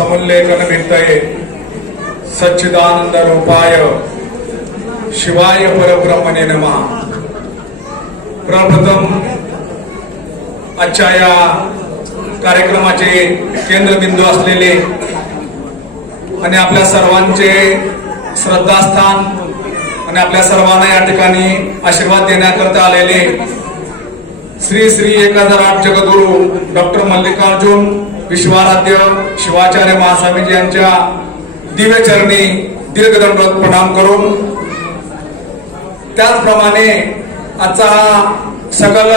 समुल्लेखन भित्तये सच्चिदानंद रूपाय शिवाय परब्रह्मणे नमः। प्रथम आजच्या या कार्यक्रमाचे केंद्रबिंदू असलेले आणि आपल्या सर्वांचे श्रद्धास्थान आणि आपल्या सर्वांना या ठिकाणी आशीर्वाद देण्याकरता आलेले श्री श्री एक हजार आठ जगद्गुरु डॉक्टर मल्लिकार्जुन विश्वाराध्य शिवाचार्य महास्वामीजी यांच्या दिव्यचरणी दीर्घदंडवत प्रणाम करून त्याचप्रमाणे आजचा हा सकल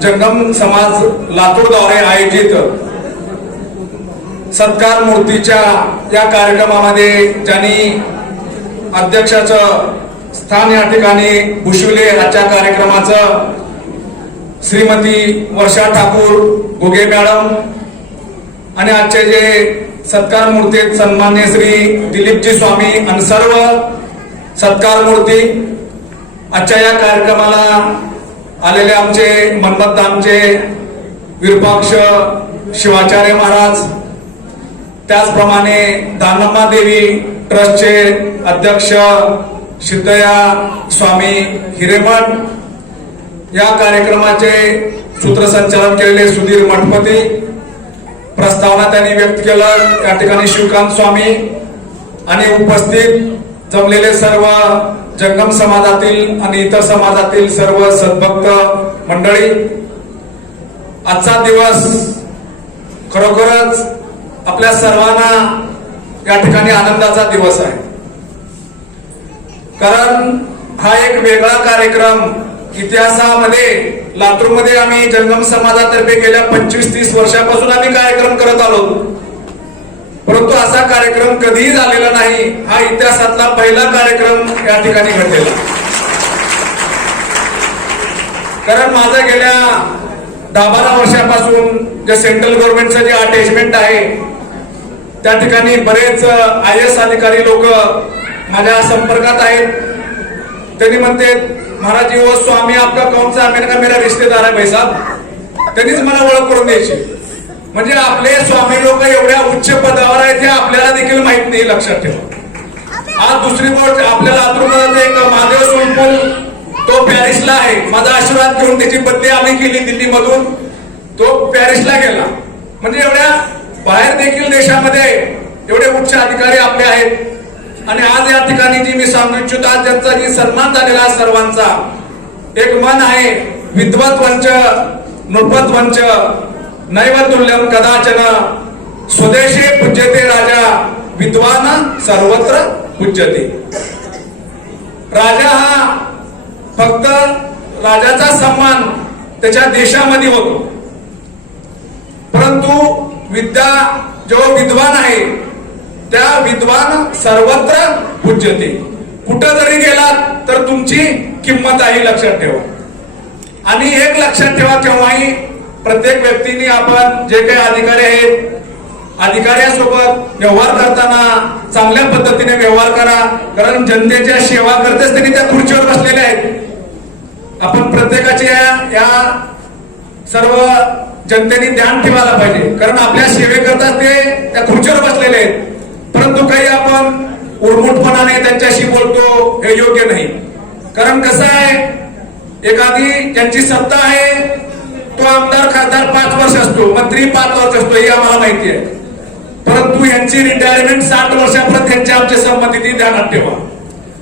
जंगम समाज लातूरद्वारे आयोजित सत्कार मूर्तीच्या या कार्यक्रमामध्ये ज्यांनी अध्यक्षाचं स्थान या ठिकाणी भूषविले आजच्या कार्यक्रमाचं श्रीमती वर्षा ठाकूर घुगे मॅडम आणि आजचे जे सत्कार मूर्ती आहेत, सन्मान्य श्री दिलीपजी स्वामी आणि सर्व सत्कार मूर्ती आजच्या या कार्यक्रमाला आलेले आमचे मनमतदामचे विरूपाक्ष शिवाचार्य महाराज त्याचप्रमाणे दानम्मा देवी ट्रस्टचे अध्यक्ष सिद्धया स्वामी हिरेमठ या कार्यक्रमाचे सूत्रसंचालन केलेले सुधीर मठपती प्रस्तावना त्यांनी व्यक्त केलं. या ठिकाणी शिवकांत स्वामी आणि उपस्थित जमलेले सर्व जंगम समाजातील आणि इतर समाजातील सर्व सद्भक्त मंडळी आजचा दिवस खरोखरच आपल्या सर्वांना या ठिकाणी आनंदाचा दिवस आहे. कारण हा एक वेगळा कार्यक्रम इतिहासामध्ये लातूरमध्ये आम्ही जंगम समाजातर्फे गेल्या पंचवीस तीस वर्षापासून आम्ही कार्यक्रम करत आलो. परंतु असा कार्यक्रम कधीही झालेला नाही हा इतिहासातला पहिला कार्यक्रम या ठिकाणी घडलेला. कारण माझा गेल्या दहा बारा वर्षापासून जे सेंट्रल गव्हर्नमेंटचं जे अटॅचमेंट आहे त्या ठिकाणी बरेच आय एस अधिकारी लोक माझ्या संपर्कात आहेत. त्यांनी म्हणते महाराज जी वो स्वामी आपका कौन सा? मैंने कहा मेरा रिश्तेदार है भाई साहब। त्यांनीच मला ओळख करून द्यायची. म्हणजे आपले स्वामी लोक एवढ्या उच्च पदावर आहेत हे आपल्याला देखील माहीत नाही लक्षात ठेवा. आज दुसरी गोष्ट आपल्याला लातूरमध्ये एक महादेव सोनपूल तो पॅरिसला आहे. माझा आशीर्वाद घेऊन त्याची बदली आम्ही केली दिल्लीमधून. तो पॅरिसला गेला. म्हणजे एवढ्या बाहेर देखील देशामध्ये एवढे उच्च अधिकारी आपले आहेत. आणि आज या ठिकाणी जी मी सांगू इच्छितो आज त्यांचा जी सन्मान झालेला सर्वांचा एक मन आहे विद्वत वंच नृपत वंच नैव कदाचन स्वदेशे पूज्यते राजा विद्वान सर्वत्र पूज्यते. राजा हा फक्त राजाचा सन्मान त्याच्या देशामध्ये होतो. परंतु विद्या जो विद्वान आहे त्या विद्वान सर्वत्र पूज्यते. कुठं जरी गेलात तर तुमची किंमत आहे लक्षात ठेवा. आणि एक लक्षात ठेवा केव्हाही प्रत्येक व्यक्तीने आपण जे काही अधिकारी आहेत अधिकाऱ्यासोबत व्यवहार करताना चांगल्या पद्धतीने व्यवहार करा. कारण जनतेच्या सेवा करतेच त्यांनी त्या खुर्चीवर बसलेले आहेत. आपण प्रत्येकाच्या या सर्व जनतेने ध्यान ठेवायला पाहिजे. कारण आपल्या सेवेकरताच ते त्या खुर्चीवर बसलेले आहेत. उर्मुटपणाने त्यांच्याशी बोलतो हे योग्य नाही. कारण कसं आहे एखादी त्यांची सत्ता आहे तो आमदार खासदार पाच वर्ष असतो मंत्री पाच वर्ष असतो हे आम्हाला माहिती आहे. परंतु यांची रिटायरमेंट साठ वर्षापर्यंत त्यांच्या आमचे संबंधित ही ध्यानात ठेवा.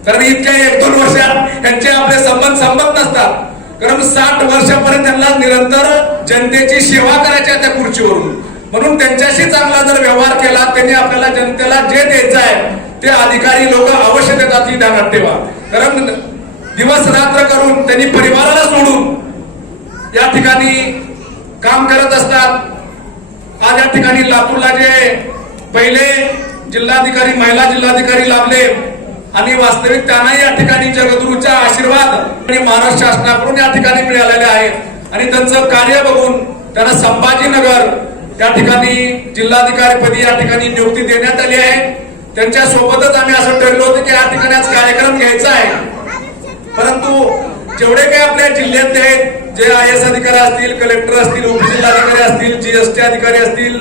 कारण इतक्या एक दोन वर्षात यांचे आपले संबंध संबंध नसतात. कारण साठ वर्षापर्यंत त्यांना निरंतर जनतेची सेवा करायची आहे त्या खुर्चीवरून. म्हणून त्यांच्याशी चांगला जर व्यवहार केला त्यांनी आपल्याला जनतेला जे द्यायचं आहे ते अधिकारी लोक अवश्य देतात ही ध्यानात ठेवा कारण दिवस रात्र करून त्यांनी परिवाराला सोडून या ठिकाणी काम करत असतात. आज या ठिकाणी लातूरला जे पहिले जिल्हाधिकारी महिला जिल्हाधिकारी लाभले आणि वास्तविक त्यांना या ठिकाणी जगद्गुरूचा आशीर्वाद आणि महाराष्ट्र शासनाकडून या ठिकाणी मिळालेले आहेत आणि त्यांचं कार्य बघून त्यांना संभाजीनगर या ठिकाणी जिल्हाधिकारीपदी या ठिकाणी नियुक्ती देण्यात आली आहे. त्यांच्या सोबतच आम्ही असं ठरलो होतं की या ठिकाणी आज कार्यक्रम घ्यायचा आहे. परंतु जेवढे काही आपल्या जिल्ह्यातले आहेत जे आय एस अधिकारी असतील कलेक्टर असतील उपजिल्हाधिकारी असतील जीएसटी अधिकारी असतील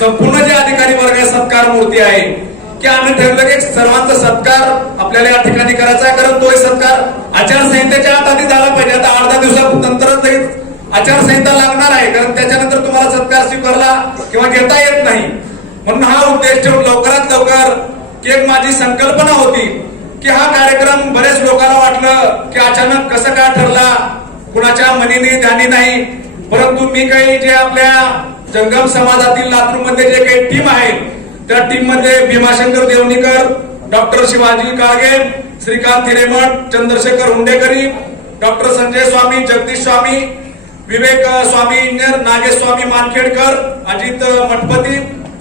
संपूर्ण जे अधिकारी वर्ग सत्कार मूर्ती आहे. की आम्ही ठरलं की सर्वांचा सत्कार आपल्याला या ठिकाणी करायचा आहे कारण तोही सत्कार आचारसंहितेच्या आत आधी झाला पाहिजे. आता अर्धा दिवसानंतरच लगेच आचारसंहिता लागणार आहे कारण त्याच्यानंतर तुम्हाला सत्कार स्वीकारला किंवा घेता येत नाही. म्हणून हा उद्देश ठेवून लवकरात लवकर की एक माझी संकल्पना होती की हा कार्यक्रम बरेच लोकांना वाटलं की अचानक कसं काय ठरला कुणाच्या मनीने ध्यानी नाही. परंतु मी काही जे आपल्या जंगम समाजातील लातूरमध्ये जे काही टीम आहे त्या टीममध्ये Bhimashankar Devanikar doctor Shivaji Kalge Shrikant Hiremath Chandrashekhar Hundekari doctor Sanjay Swami Jagdish Swami Vivek Swami engineer Nagesh Swami Mankhedkar Ajit Mathpati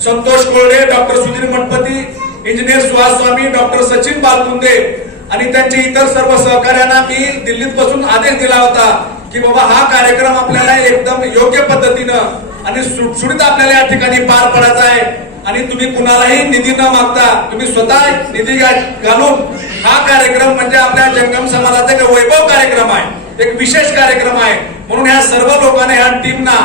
Santosh Kolde doctor Sudhir Mathpati engineer Suhas Swami doctor Sachin Balkunde आणि त्यांचे इतर सर्व सहकार्यांना मी दिल्लीत बसून आदेश दिला होता की बाबा हा कार्यक्रम आपल्याला एकदम योग्य पद्धतीनं आणि सुटसुटीत आपल्याला या ठिकाणी पार पडायचा आहे. आणि तुम्ही कुणालाही निधी न मागता तुम्ही स्वतः निधी घालून हा कार्यक्रम म्हणजे आपल्या जंगम समाजाचा एक वैभव कार्यक्रम आहे एक विशेष कार्यक्रम आहे. म्हणून ह्या सर्व लोकांना ह्या टीमना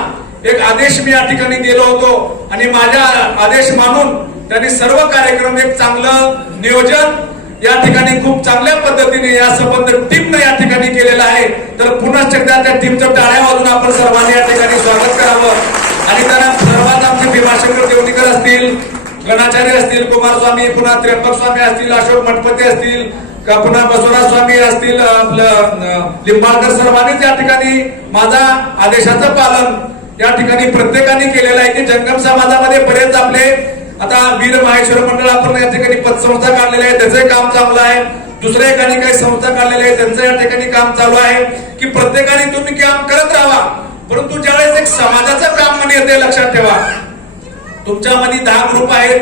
एक आदेश मी या ठिकाणी दिलो होतो. आणि माझ्या आदेश मानून त्यांनी सर्व कार्यक्रम एक चांगलं नियोजन या ठिकाणी खूप चांगल्या पद्धतीने या संबंध टीमनं या ठिकाणी केलेला आहे. तर पुन्हा एकदा त्या टीमचं टाळ्या वाजून आपण सर्वांनी या ठिकाणी स्वागत करावं. आणि त्यांना सर्वात आमचे भीमाशंकर देवणीकर असतील गणाचार्य असतील कुमारस्वामी पुन्हा त्र्यंबक स्वामी असतील अशोक मठपती असतील पुन्हा बसवराज स्वामी असतील आपलं लिंबाळकर सर्वांनीच या ठिकाणी माझा आदेशाचं पालन या ठिकाणी प्रत्येकाने केलेलं आहे की जंगम समाजामध्ये बरेच आपले आता वीर माहेश्वर मंडळ आपण या ठिकाणी पतसंस्था काढलेल्या आहे. त्याचंही काम चांगलं आहे. दुसऱ्या ठिकाणी काही संस्था काढलेल्या आहे त्यांचं या ठिकाणी काम चालू आहे. की प्रत्येकाने तुम्ही काम करत राहा. परंतु ज्यावेळेस एक समाजाचं काम म्हणे येते लक्षात ठेवा. तुमच्या मध्ये दहा ग्रुप आहेत.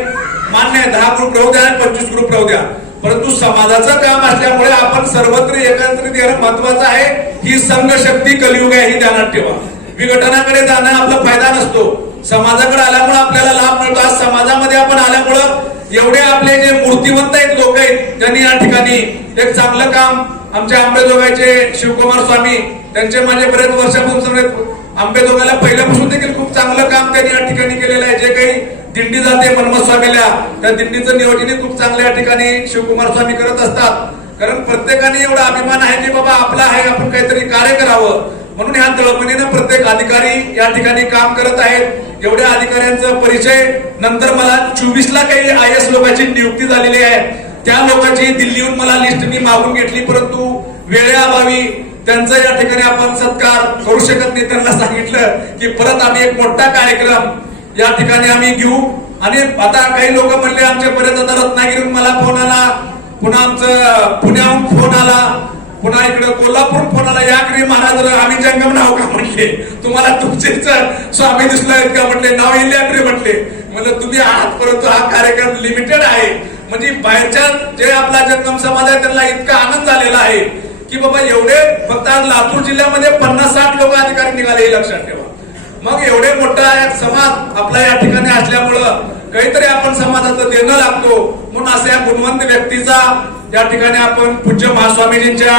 मान्य आहे दहा ग्रुप राहू द्या पंचवीस ग्रुप राहू द्या. परंतु समाजाचं काम असल्यामुळे आपण सर्वत्र एकत्रित येणं महत्वाचं आहे. ही संघ शक्ती कलियुग आहे ही ध्यानात ठेवा. विघटनाकडे जाणं आपला फायदा नसतो. समाजाकडे आल्यामुळे आपल्याला लाभ मिळतो. आज समाजामध्ये आपण आल्यामुळं एवढे आपले जे मूर्तिवंत आहेत लोक आहेत त्यांनी या ठिकाणी एक चांगलं काम आमच्या आंबेजोगाईचे शिवकुमार स्वामी त्यांचे माझे बरेच वर्षापासून आंबेजोगाईला पहिल्यापासून देखील खूप चांगलं काम त्यांनी या ठिकाणी केलेलं आहे. जे काही दिंडी जाते मनमत स्वामीला त्या दिंडीचं नियोजन खूप चांगल्या या ठिकाणी शिवकुमार स्वामी करत असतात. कारण प्रत्येकाने एवढा अभिमान आहे की बाबा आपला आहे आपण काहीतरी कार्य करावं. म्हणून ह्या तळमळीनं प्रत्येक अधिकारी या ठिकाणी काम करत आहेत. एवढ्या अधिकाऱ्यांचा परिचय. नंतर मला चोवीस ला काही आय एस लोकांची नियुक्ती झालेली आहे. त्या लोकांची दिल्लीहून मला लिस्ट मी मागून घेतली परंतु वेळेअभावी त्यांचा या ठिकाणी आपण सत्कार करू शकत नाही. त्यांना सांगितलं की परत आम्ही एक मोठा कार्यक्रम या ठिकाणी आम्ही घेऊ. आणि आता काही लोक म्हणले आमच्यापर्यंत आता रत्नागिरीहून मला फोन आला. पुन्हा आमचं पुण्याहून फोन आला. पुन्हा इकडे कोल्हापूर फोनाला या गिरी महाराज आम्ही जंगम नाव का म्हटले? तुम्हाला तुमचेच स्वामी दिसला आहेत का म्हटले? नाव इल्याकडे म्हटले. म्हणजे तुम्ही आहात परंतु हा कार्यक्रम लिमिटेड आहे. म्हणजे बाहेरच्या जे आपला जंगम समाज आहे त्यांना इतका आनंद झालेला आहे की बाबा एवढे फक्त आज लातूर जिल्ह्यामध्ये पन्नास साठ लोक अधिकारी निघाले हे लक्षात ठेवा. मग एवढे मोठा समाज आपला या ठिकाणी असल्यामुळं काहीतरी आपण समाजाचं देणं लागतो. म्हणून अशा या गुणवंत व्यक्तीचा या ठिकाणी आपण पूज्य महास्वामीजींच्या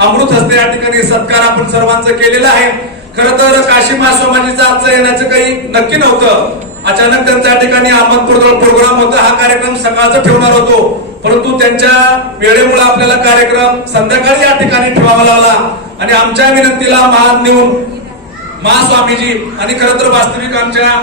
अमृत हस्ते या ठिकाणी सत्कार आपण सर्वांचं केलेला आहे. खर तर काशी महास्वामीजीचं आजचं येण्याचं काही नक्की नव्हतं. अचानक त्यांच्या या ठिकाणी अहमदपूर प्रोग्राम होता हा कार्यक्रम सकाळचा ठेवणार होतो. परंतु त्यांच्या वेळेमुळे आपल्याला कार्यक्रम संध्याकाळी या ठिकाणी ठेवावा लागला. आणि आमच्या विनंतीला महान देऊन महास्वामीजी आणि खरं तर वास्तविक आमच्या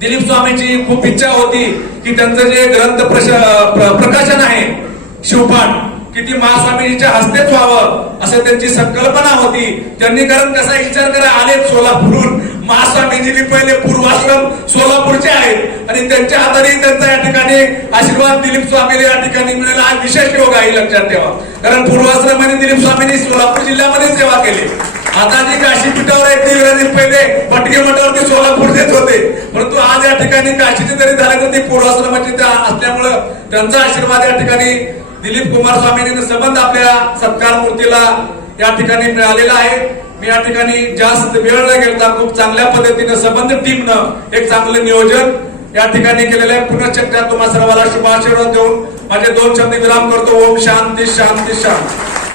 दिलीप स्वामींची खूप इच्छा होती की त्यांचं जे ग्रंथ प्रश- प्रकाशन आहे शिवपाठ किती महास्वामीच्या महास्वामीजीच्या हस्तेच व्हावं असं त्यांची संकल्पना होती. त्यांनी कारण कसा विचार करा आले सोलापूरून महास्वामीजींनी पहिले पूर्वाश्रम सोलापूरचे आहेत. आणि त्यांच्या हाताने त्यांचा या ठिकाणी आशीर्वाद दिलीप स्वामीने या ठिकाणी मिळाला. हा विशेष योग आहे लक्षात ठेवा. कारण पूर्वाश्रम आणि दिलीप स्वामींनी सोलापूर जिल्ह्यामध्ये सेवा केली. आता जी काशी पीठावर आहेत ते पहिले भटके मठावरती सोलापूर देत होते. परंतु आज या ठिकाणी काशीचे जरी झाले तर ती पूर्वाश्रमाची त्या असल्यामुळं त्यांचा आशीर्वाद या ठिकाणी दिलीप कुमार स्वामींनी संबंध आपल्या सत्कार मूर्तीला या ठिकाणी मिळालेला आहे. मी या ठिकाणी जास्त वेळ न घेता खूप चांगल्या पद्धतीनं संबंध टीमनं एक चांगलं नियोजन या ठिकाणी केलेलं आहे. पुनश्च एकदा तुम्हा सर्वांना शुभाशीर्वाद देऊन माझे दोन शब्द विराम करतो. ओम शांती शांती शांती.